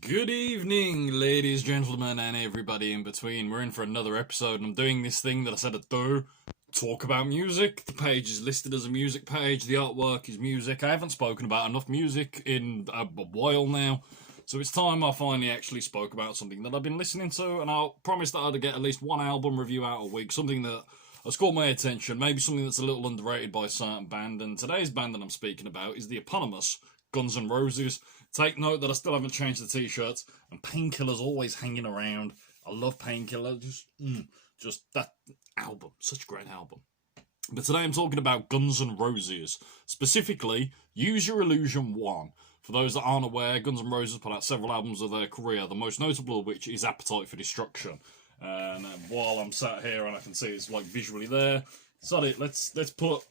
Good evening, ladies, gentlemen, and everybody in between. We're in for another episode, and I'm doing this thing that I said I'd do. Talk about music. The page is listed as a music page. The artwork is music. I haven't spoken about enough music in a while now, so it's time I finally actually spoke about something that I've been listening to, and I'll promise that I'd get at least one album review out a week, something that has caught my attention, maybe something that's a little underrated by a certain band, and today's band that I'm speaking about is the eponymous Guns N' Roses. Take note that I still haven't changed the t-shirts, and Painkiller's always hanging around. I love Painkiller, just that album, such a great album. But today I'm talking about Guns N' Roses, specifically Use Your Illusion 1. For those that aren't aware, Guns N' Roses put out several albums of their career, the most notable of which is Appetite for Destruction. And while I'm sat here and I can see it's like visually there, let's put,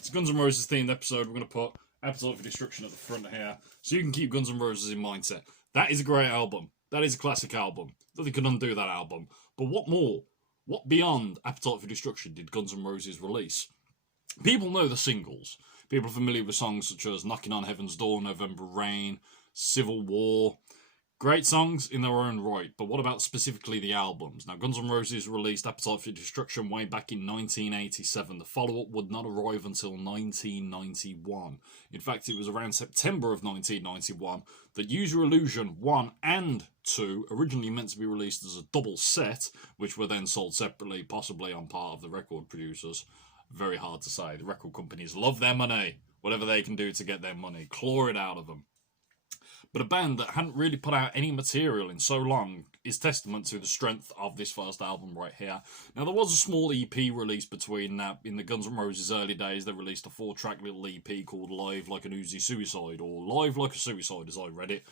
it's Guns N' Roses themed episode, we're going to put Appetite for Destruction at the front here, so you can keep Guns N' Roses in mindset. That is a great album. That is a classic album. Nothing can undo that album. But what more? What beyond Appetite for Destruction did Guns N' Roses release? People know the singles. People are familiar with songs such as Knocking on Heaven's Door, November Rain, Civil War. Great songs in their own right, but what about specifically the albums? Now, Guns N' Roses released Appetite for Destruction way back in 1987. The follow-up would not arrive until 1991. In fact, it was around September of 1991 that Use Your Illusion 1 and 2, originally meant to be released as a double set, which were then sold separately, possibly on part of the record producers. Very hard to say. The record companies love their money. Whatever they can do to get their money, claw it out of them. But a band that hadn't really put out any material in so long is testament to the strength of this first album right here. Now, there was a small EP release between that. In the Guns N' Roses early days, they released a 4-track little EP called Live Like an Uzi Suicide, or Live Like a Suicide as I read it.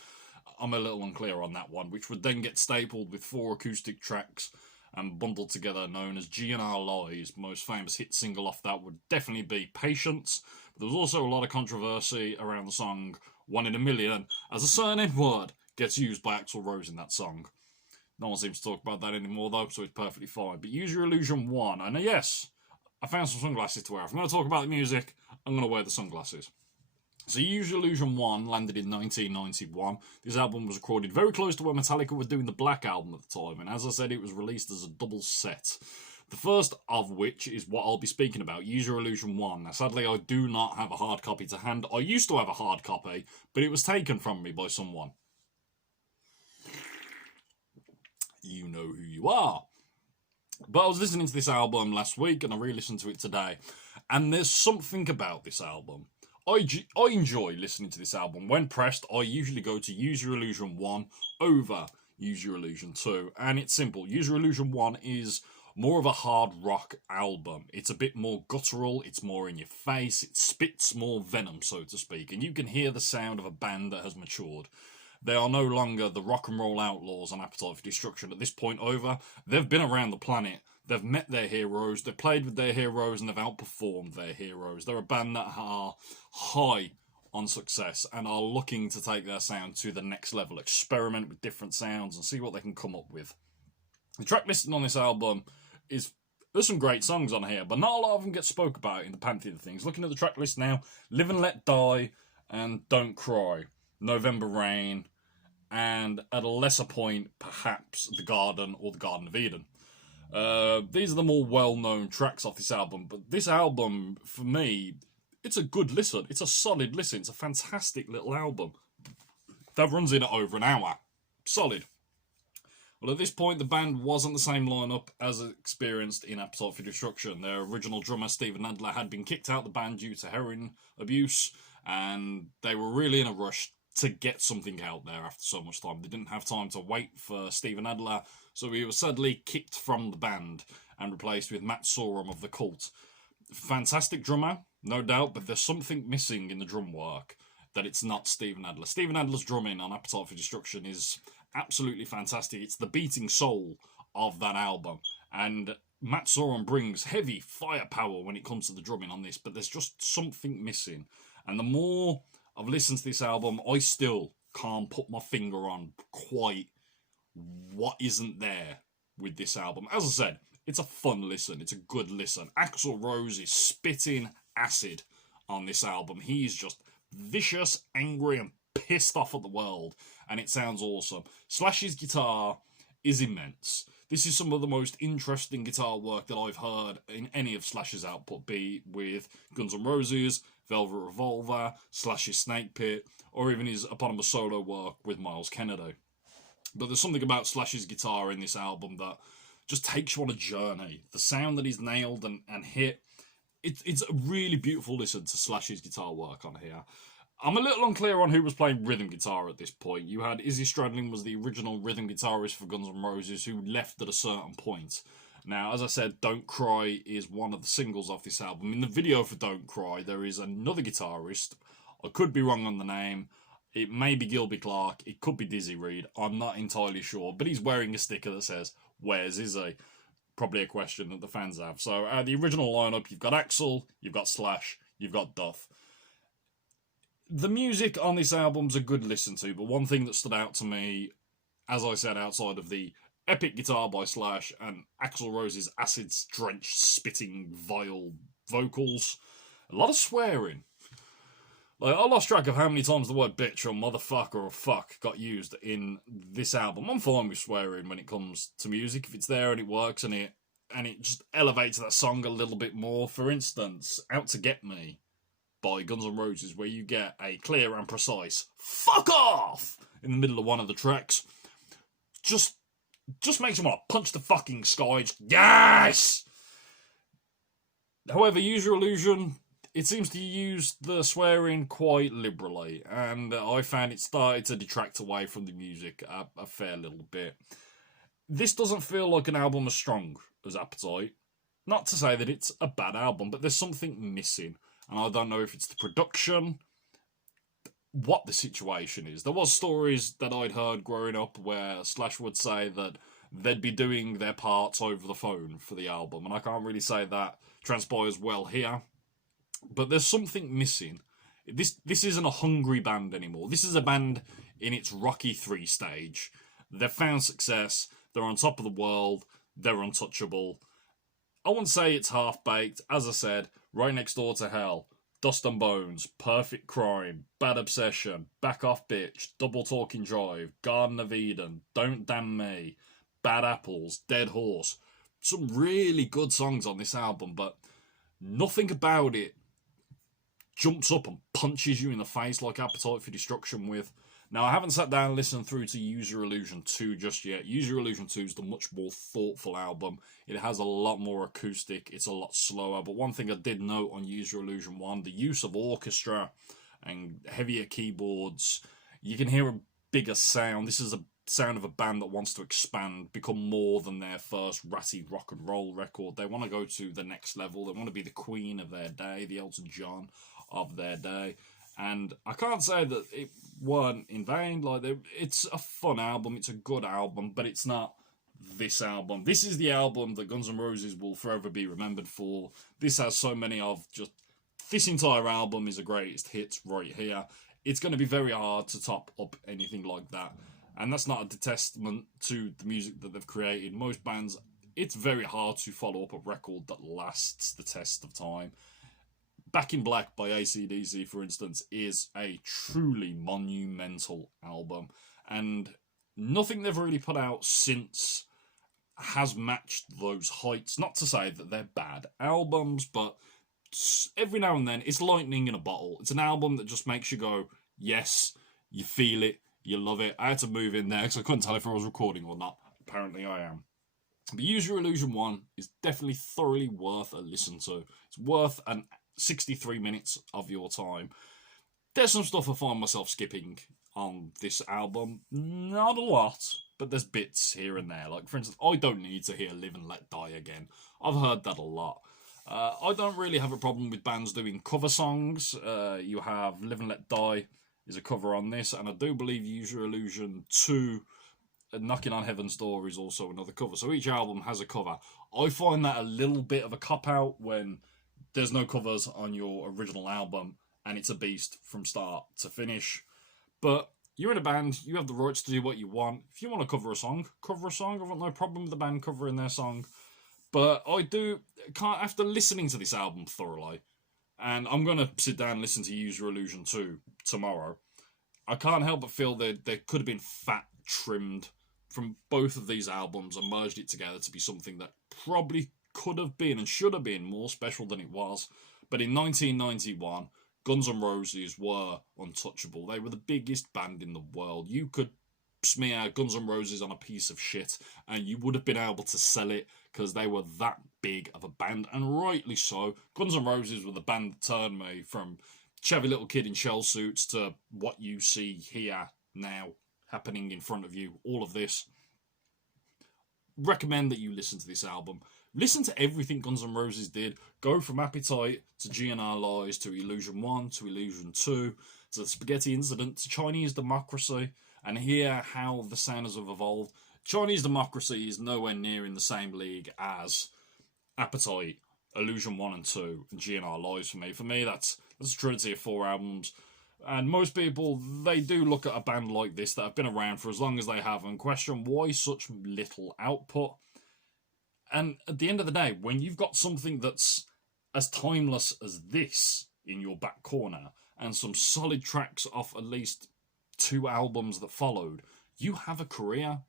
I'm a little unclear on that one, which would then get stapled with 4 acoustic tracks and bundled together, known as G&R Lies. Most famous hit single off that would definitely be Patience. But there was also a lot of controversy around the song One in a Million, as a certain word gets used by Axl Rose in that song. No one seems to talk about that anymore though, so it's perfectly fine. But Use Your Illusion 1, and yes, I found some sunglasses to wear. If I'm going to talk about the music, I'm going to wear the sunglasses. So Use Your Illusion 1 landed in 1991. This album was recorded very close to when Metallica were doing the Black Album at the time, and as I said, it was released as a double set. The first of which is what I'll be speaking about, Use Your Illusion 1. Now, sadly, I do not have a hard copy to hand. I used to have a hard copy, but it was taken from me by someone. You know who you are. But I was listening to this album last week, and I re-listened to it today, and there's something about this album. I enjoy listening to this album. When pressed, I usually go to Use Your Illusion 1 over Use Your Illusion 2, and it's simple. Use Your Illusion 1 is more of a hard rock album. It's a bit more guttural, it's more in your face, it spits more venom, so to speak, and you can hear the sound of a band that has matured. They are no longer the rock and roll outlaws on Appetite for Destruction at this point over. They've been around the planet, they've met their heroes, they've played with their heroes, and they've outperformed their heroes. They're a band that are high on success and are looking to take their sound to the next level, experiment with different sounds and see what they can come up with. The track listing on this album there's some great songs on here, but not a lot of them get spoke about in the pantheon of things. Looking at the track list now, Live and Let Die and Don't Cry, November Rain, and at a lesser point, perhaps The Garden or The Garden of Eden. These are the more well-known tracks off this album, but this album, for me, it's a good listen. It's a solid listen. It's a fantastic little album that runs in at over an hour. Solid. Well, at this point, the band wasn't the same lineup as experienced in Appetite for Destruction. Their original drummer, Steven Adler, had been kicked out of the band due to heroin abuse, and they were really in a rush to get something out there after so much time. They didn't have time to wait for Steven Adler, so he was sadly kicked from the band and replaced with Matt Sorum of The Cult. Fantastic drummer, no doubt, but there's something missing in the drum work that it's not Steven Adler. Steven Adler's drumming on Appetite for Destruction is absolutely fantastic. It's the beating soul of that album, and Matt Sorum brings heavy firepower when it comes to the drumming on this, but there's just something missing. And the more I've listened to this album, I still can't put my finger on quite what isn't there with this album. As I said, it's a fun listen. It's a good listen. Axl Rose is spitting acid on this album. He's just vicious, angry, and pissed off at the world, and it sounds awesome. Slash's guitar is immense. This is some of the most interesting guitar work that I've heard in any of Slash's output, be it with Guns N' Roses, Velvet Revolver, Slash's Snake Pit, or even his eponymous solo work with Miles Kennedy. But there's something about Slash's guitar in this album that just takes you on a journey. The sound that he's nailed and hit, it's a really beautiful listen to Slash's guitar work on here. I'm a little unclear on who was playing rhythm guitar at this point. You had Izzy Stradlin was the original rhythm guitarist for Guns N' Roses, who left at a certain point. Now, as I said, Don't Cry is one of the singles off this album. In the video for Don't Cry, there is another guitarist. I could be wrong on the name. It may be Gilby Clarke. It could be Dizzy Reed. I'm not entirely sure. But he's wearing a sticker that says, "Where's Izzy?" Probably a question that the fans have. So, the original lineup, you've got Axl, you've got Slash, you've got Duff. The music on this album's a good listen to, but one thing that stood out to me, as I said, outside of the epic guitar by Slash and Axl Rose's acid-drenched, spitting, vile vocals, a lot of swearing. Like, I lost track of how many times the word bitch or motherfucker or fuck got used in this album. I'm fine with swearing when it comes to music. If it's there and it works and it just elevates that song a little bit more. For instance, Out to Get Me by Guns N' Roses, where you get a clear and precise "fuck off" in the middle of one of the tracks. Just makes you want to punch the fucking sky. Yes! However, Use Your Illusion, it seems to use the swearing quite liberally, and I found it started to detract away from the music a fair little bit. This doesn't feel like an album as strong as Appetite. Not to say that it's a bad album, but there's something missing, and I don't know if it's the production, what the situation is. There was stories that I'd heard growing up where Slash would say that they'd be doing their parts over the phone for the album, and I can't really say that transpires well here. But there's something missing. This isn't a hungry band anymore. This is a band in its Rocky 3 stage. They've found success. They're on top of the world. They're untouchable. I wouldn't say it's half-baked. As I said, Right Next Door to Hell, Dust and Bones, Perfect Crime, Bad Obsession, Back Off Bitch, Double Talking Drive, Garden of Eden, Don't Damn Me, Bad Apples, Dead Horse. Some really good songs on this album, but nothing about it jumps up and punches you in the face like Appetite for Destruction with. Now, I haven't sat down and listened through to Use Your Illusion 2 just yet. Use Your Illusion 2 is the much more thoughtful album. It has a lot more acoustic. It's a lot slower. But one thing I did note on Use Your Illusion 1, the use of orchestra and heavier keyboards. You can hear a bigger sound. This is a sound of a band that wants to expand, become more than their first ratty rock and roll record. They want to go to the next level. They want to be the Queen of their day, the Elton John of their day. And I can't say that it weren't in vain. Like, it's a fun album, it's a good album, but it's not this album. This is the album that Guns N' Roses will forever be remembered for. This has so many of just... This entire album is a greatest hits right here. It's going to be very hard to top up anything like that. And that's not a testament to the music that they've created. Most bands, it's very hard to follow up a record that lasts the test of time. Back in Black by AC/DC, for instance, is a truly monumental album. And nothing they've really put out since has matched those heights. Not to say that they're bad albums, but every now and then, it's lightning in a bottle. It's an album that just makes you go, yes, you feel it, you love it. I had to move in there because I couldn't tell if I was recording or not. Apparently I am. But Use Your Illusion 1 is definitely thoroughly worth a listen to. It's worth 63 minutes of your time. There's some stuff I find myself skipping on this album. Not a lot, but there's bits here and there. Like, for instance, I don't need to hear Live and Let Die again. I've heard that a lot. I don't really have a problem with bands doing cover songs. You have Live and Let Die is a cover on this, and I do believe Use Your Illusion 2, Knocking on Heaven's Door, is also another cover. So each album has a cover. I find that a little bit of a cop-out when there's no covers on your original album and it's a beast from start to finish. But you're in a band, you have the rights to do what you want. If you want to cover a song. I've got no problem with the band covering their song. But after listening to this album thoroughly, and I'm going to sit down and listen to Use Your Illusion 2 tomorrow, I can't help but feel that there could have been fat trimmed from both of these albums and merged it together to be something that probably could have been and should have been more special than it was. But in 1991, Guns N' Roses were untouchable. They were the biggest band in the world. You could smear Guns N' Roses on a piece of shit and you would have been able to sell it because they were that big of a band, and rightly so. Guns N' Roses were the band that turned me from chubby little kid in shell suits to what you see here now happening in front of you. All of this. Recommend that you listen to this album. Listen to everything Guns N' Roses did. Go from Appetite to GNR Lies to Illusion 1 to Illusion 2 to the Spaghetti Incident to Chinese Democracy, and hear how the sounds have evolved. Chinese Democracy is nowhere near in the same league as Appetite, Illusion 1 and 2, and GNR Lies for me. For me, that's a trinity of 4 albums. And most people, they do look at a band like this that have been around for as long as they have and question why such little output. And at the end of the day, when you've got something that's as timeless as this in your back corner and some solid tracks off at least 2 albums that followed, you have a career.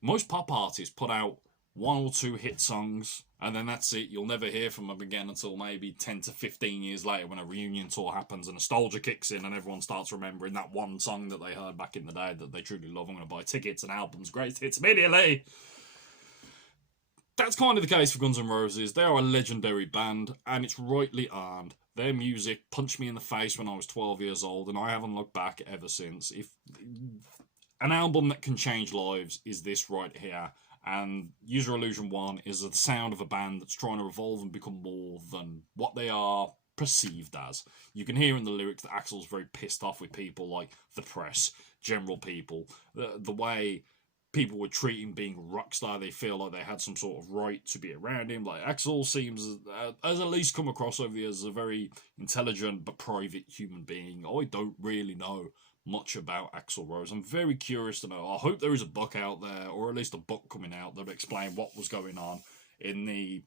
Most pop artists put out 1 or 2 hit songs, and then that's it. You'll never hear from them again until maybe 10 to 15 years later when a reunion tour happens and nostalgia kicks in and everyone starts remembering that one song that they heard back in the day that they truly love. I'm going to buy tickets and albums, greatest hits immediately. That's kind of the case for Guns N' Roses. They are a legendary band, and it's rightly earned. Their music punched me in the face when I was 12 years old, and I haven't looked back ever since. If an album that can change lives is this right here, and Use Your Illusion 1 is the sound of a band that's trying to evolve and become more than what they are perceived as. You can hear in the lyrics that Axl's very pissed off with people like the press, general people, the way people would treat him being a rock star. They feel like they had some sort of right to be around him. Like, Axl seems, as at least come across over the years, as a very intelligent but private human being. I don't really know much about Axl Rose. I'm very curious to know. I hope there is a book out there, or at least a book coming out that will explain what was going on in the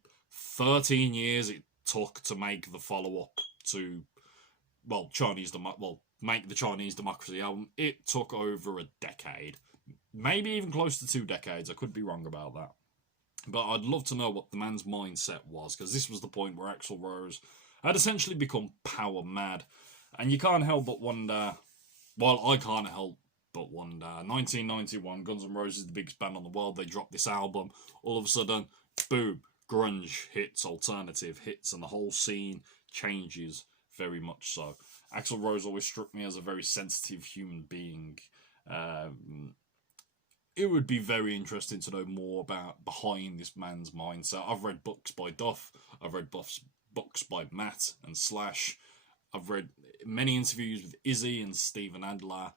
13 years it took to make the follow-up to, make the Chinese Democracy album. It took over a decade. Maybe even close to 2 decades. I could be wrong about that. But I'd love to know what the man's mindset was, because this was the point where Axl Rose had essentially become power mad. And you can't help but wonder, well, I can't help but wonder. 1991, Guns N' Roses, the biggest band on the world, they dropped this album. All of a sudden, boom, grunge hits, alternative hits, and the whole scene changes very much so. Axl Rose always struck me as a very sensitive human being. It would be very interesting to know more about behind this man's mindset. I've read books by Duff. I've read books by Matt and Slash. I've read many interviews with Izzy and Steven Adler.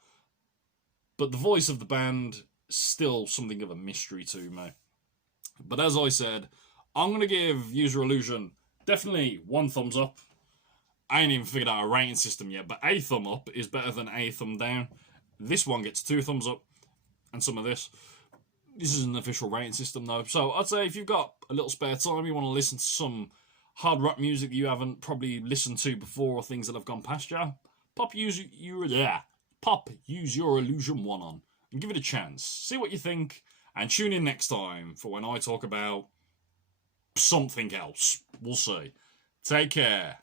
But the voice of the band is still something of a mystery to me. But as I said, I'm going to give Use Your Illusion definitely 1 thumbs up. I ain't even figured out a rating system yet, but a thumb up is better than a thumb down. This one gets 2 thumbs up. And some of this. This is an official rating system though. So I'd say if you've got a little spare time, you want to listen to some hard rock music that you haven't probably listened to before, or things that have gone past you, pop Use Your Illusion 1 on and give it a chance. See what you think, and tune in next time for when I talk about something else. We'll see. Take care.